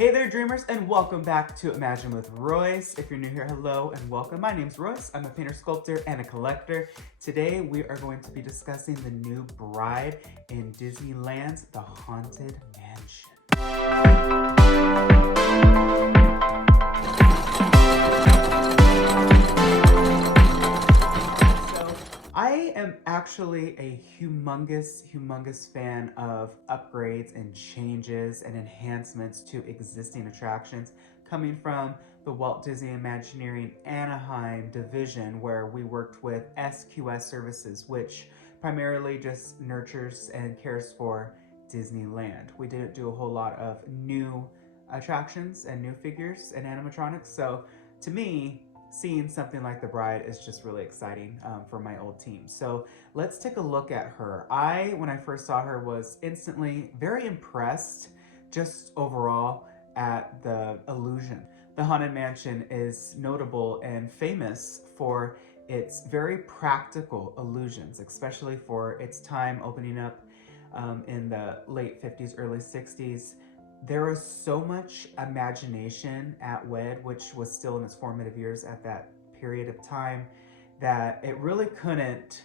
Hey there, dreamers, and welcome back to Imagine with Royce. If you're new here, hello and welcome. My name's Royce. I'm a painter, sculptor, and a collector. Today, we are going to be discussing the new bride in Disneyland's The Haunted Mansion. I am actually a humongous fan of upgrades and changes and enhancements to existing attractions coming from the Walt Disney Imagineering Anaheim division, where we worked with SQS Services, which primarily just nurtures and cares for Disneyland. We didn't do a whole lot of new attractions and new figures and animatronics, so to me, seeing something like the bride is just really exciting for my old team. So let's take a look at her. When I first saw her, was instantly very impressed just overall at the illusion. The Haunted Mansion is notable and famous for its very practical illusions, especially for its time opening up in the late 50s, early 60s. There was so much imagination at WED, which was still in its formative years at that period of time, that it really couldn't,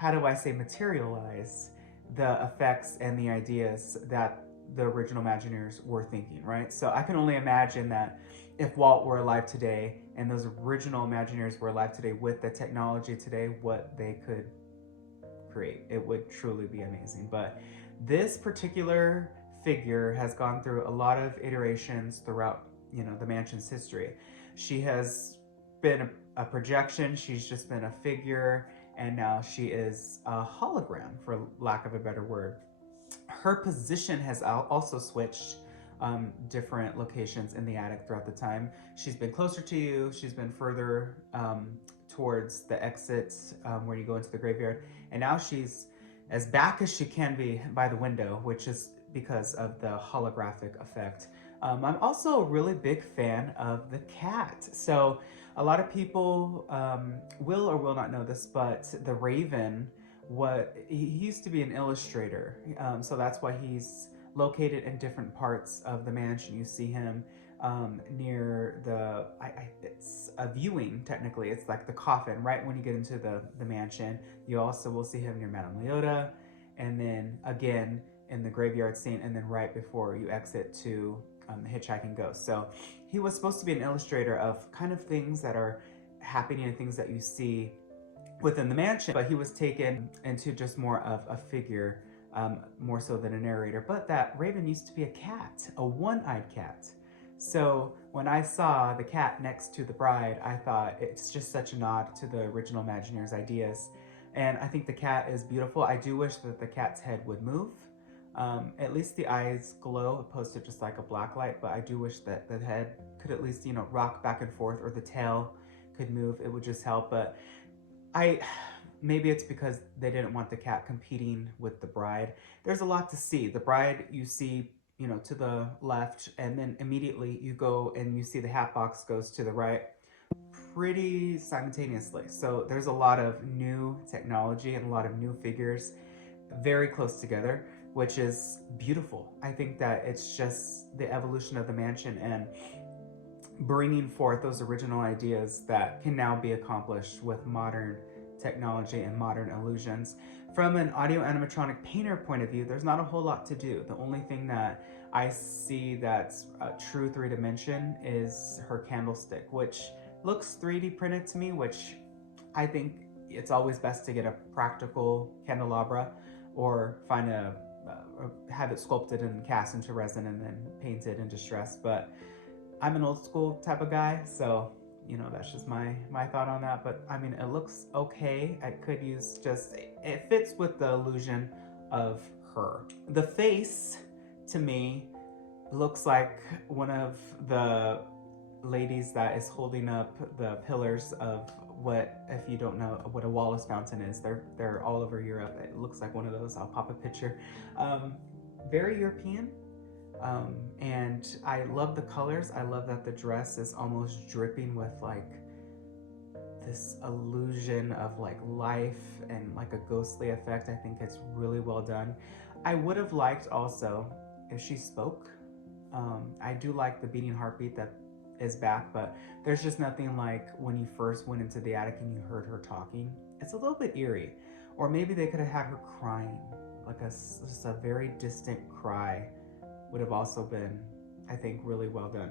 materialize the effects and the ideas that the original Imagineers were thinking, right? So I can only imagine that if Walt were alive today and those original Imagineers were alive today with the technology today, what they could create. It would truly be amazing. But this particular figure has gone through a lot of iterations throughout, the mansion's history. She has been a projection, she's just been a figure, and now she is a hologram, for lack of a better word. Her position has also switched different locations in the attic throughout the time. She's been closer to you, she's been further towards the exits where you go into the graveyard, and now she's as back as she can be by the window, which is because of the holographic effect. I'm also a really big fan of the cat. So a lot of people will or will not know this, but the Raven, he used to be an illustrator. So that's why he's located in different parts of the mansion. You see him near it's a viewing, technically. It's like the coffin, right when you get into the mansion. You also will see him near Madame Leota, and then again in the graveyard scene, and then right before you exit to the Hitchhiking Ghost. So he was supposed to be an illustrator of kind of things that are happening and things that you see within the mansion, but he was taken into just more of a figure, more so than a narrator. But that Raven used to be a cat, a one-eyed cat. So when I saw the cat next to the bride, I thought it's just such a nod to the original Imagineers' ideas. And I think the cat is beautiful. I do wish that the cat's head would move. At least the eyes glow opposed to just like a black light, but I do wish that the head could at least, rock back and forth, or the tail could move. It would just help. But maybe it's because they didn't want the cat competing with the bride. There's a lot to see. The bride, you see, to the left, and then immediately you go and you see the hat box goes to the right pretty simultaneously. So there's a lot of new technology and a lot of new figures very close together, which is beautiful. I think that it's just the evolution of the mansion and bringing forth those original ideas that can now be accomplished with modern technology and modern illusions. From an audio animatronic painter point of view, there's not a whole lot to do. The only thing that I see that's a true 3D is her candlestick, which looks 3D printed to me, which I think it's always best to get a practical candelabra or have it sculpted and cast into resin and then painted in distress. But I'm an old school type of guy, so that's just my thought on that. But I mean, it looks okay. I could use it fits with the illusion of her. The face, to me, looks like one of the ladies that is holding up the pillars of what, if you don't know what a Wallace fountain is, they're all over Europe. It looks like one of those. I'll pop a picture. Very European. And I love the colors. I love that the dress is almost dripping with like this illusion of like life and like a ghostly effect. I think it's really well done. I would have liked also if she spoke I do like the beating heartbeat that is back, but there's just nothing like when you first went into the attic and you heard her talking. It's a little bit eerie. Or maybe they could have had her crying, like just a very distant cry would have also been, I think, really well done.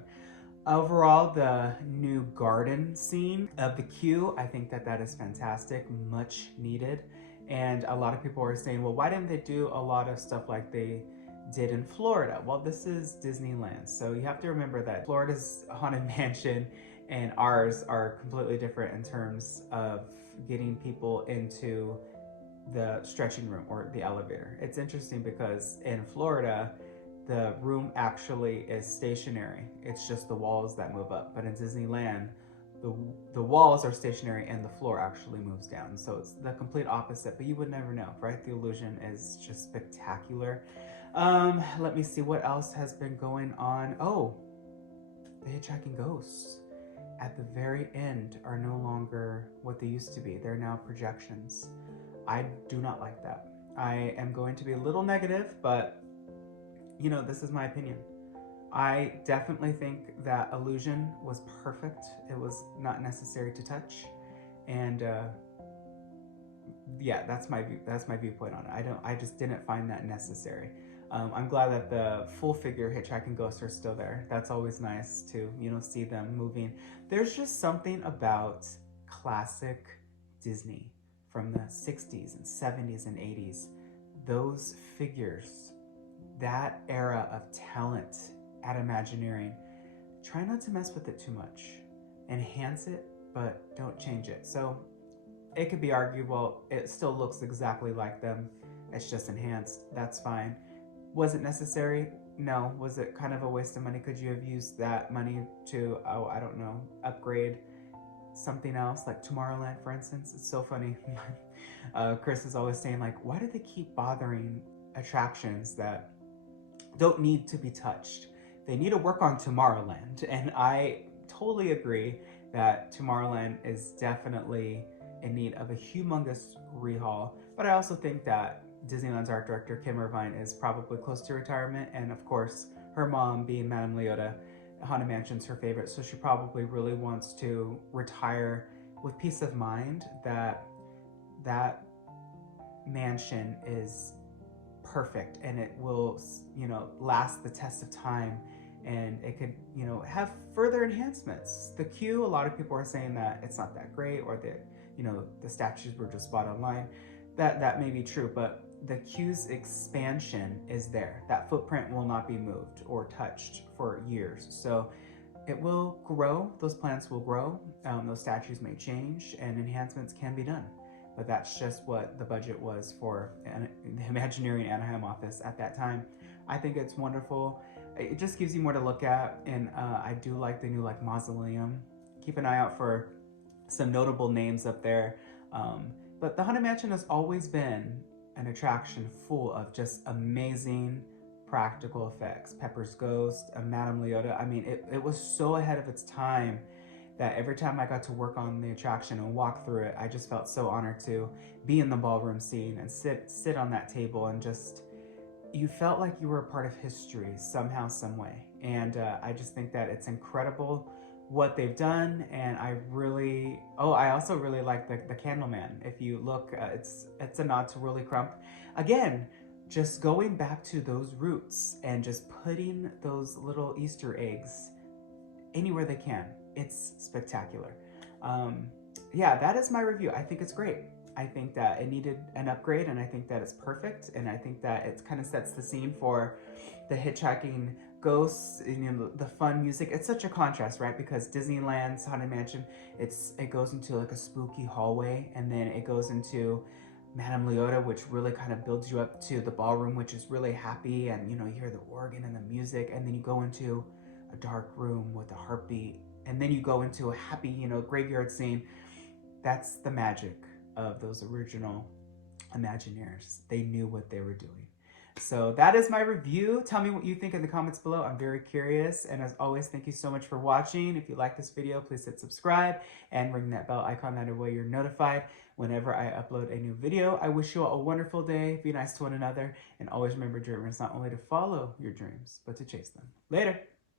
Overall, the new garden scene of the queue, I think that is fantastic, much needed. And a lot of people are saying, well, why didn't they do a lot of stuff like they did in Florida? Well, this is Disneyland, so you have to remember that Florida's Haunted Mansion and ours are completely different in terms of getting people into the stretching room or the elevator. It's interesting because in Florida, the room actually is stationary. It's just the walls that move up. But in Disneyland, the walls are stationary and the floor actually moves down. So it's the complete opposite, but you would never know, right? The illusion is just spectacular. Let me see what else has been going on. Oh, the hitchhiking ghosts at the very end are no longer what they used to be. They're now projections. I do not like that. I am going to be a little negative, but you know, this is my opinion. I definitely think that illusion was perfect. It was not necessary to touch, and yeah, that's my view. That's my viewpoint on it. I just didn't find that necessary. I'm glad that the full figure hitchhiking ghosts are still there. That's always nice to, you know, see them moving. There's just something about classic Disney from the 60s and 70s and 80s. Those figures, that era of talent at Imagineering, try not to mess with it too much. Enhance it, but don't change it. So it could be argued, well, it still looks exactly like them. It's just enhanced. That's fine. Was it necessary? No. Was it kind of a waste of money? Could you have used that money to, oh, I don't know, upgrade something else, like Tomorrowland, for instance? It's so funny. Chris is always saying, like, why do they keep bothering attractions that don't need to be touched? They need to work on Tomorrowland. And I totally agree that Tomorrowland is definitely in need of a humongous rehaul. But I also think that Disneyland's art director, Kim Irvine, is probably close to retirement. And of course, her mom, being Madame Leota, Haunted Mansion's her favorite. So she probably really wants to retire with peace of mind that that mansion is perfect and it will, you know, last the test of time, and it could, you know, have further enhancements. The queue, a lot of people are saying that it's not that great, or that, you know, the statues were just bought online. That may be true, but the queue's expansion is there. That footprint will not be moved or touched for years. So it will grow, those plants will grow, those statues may change, and enhancements can be done. But that's just what the budget was for the Imagineering Anaheim office at that time. I think it's wonderful. It just gives you more to look at, and I do like the new mausoleum. Keep an eye out for some notable names up there. But the Haunted Mansion has always been an attraction full of just amazing practical effects. Pepper's Ghost, Madame Leota. I mean, it was so ahead of its time that every time I got to work on the attraction and walk through it, I just felt so honored to be in the ballroom scene and sit on that table, and just, you felt like you were a part of history somehow, some way. And I just think that it's incredible what they've done. And I also really like the Candleman. If you look, it's a nod to Willy Crump. Again, just going back to those roots and just putting those little Easter eggs anywhere they can. It's spectacular. Yeah, that is my review. I think it's great. I think that it needed an upgrade, and I think that it's perfect, and I think that it kind of sets the scene for the hitchhiking ghosts, you know, the fun music. It's such a contrast, right? Because Disneyland's Haunted Mansion, it goes into like a spooky hallway, and then it goes into Madame Leota, which really kind of builds you up to the ballroom, which is really happy, and you know, you hear the organ and the music, and then you go into a dark room with a heartbeat, and then you go into a happy, you know, graveyard scene. That's the magic of those original Imagineers. They knew what they were doing. So that is my review. Tell me what you think in the comments below. I'm very curious. And as always, thank you so much for watching. If you like this video, please hit subscribe and ring that bell icon. That way you're notified whenever I upload a new video. I wish you all a wonderful day. Be nice to one another. And always remember, dreamers, not only to follow your dreams, but to chase them. Later.